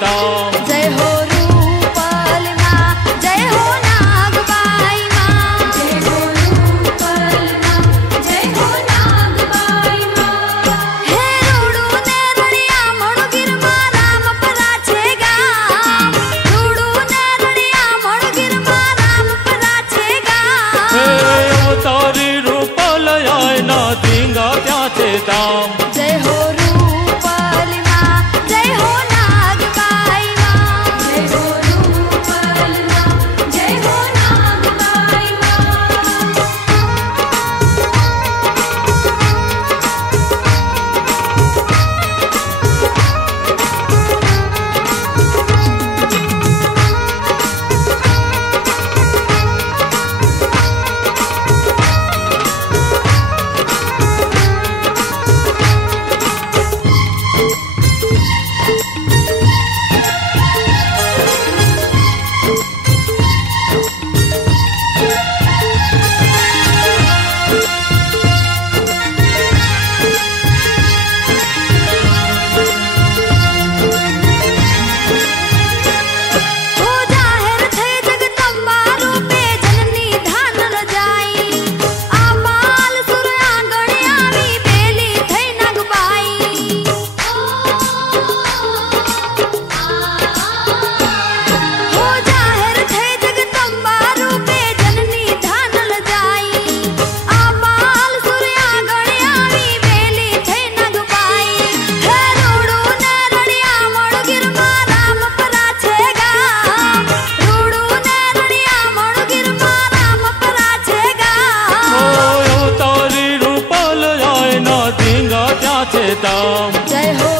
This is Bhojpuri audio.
ताम। जय हो रूपल माँ, जय हो नागबाई माँ। जय हो रूपल माँ, जय हो नागबाई माँ। हे रूडू ने रड़िया मणुगिर माँ राम पराछे गाम। रूडू ने रड़िया मणुगिर माँ राम पराछे गाम। हे अवतारी रूपल आय ना धींगा त्याचे ताम। जय हो रूपल माँ, जय हो नागबाई माँ। जय हो रूपल माँ, जय हो नागबाई माँ। ताम। जय हो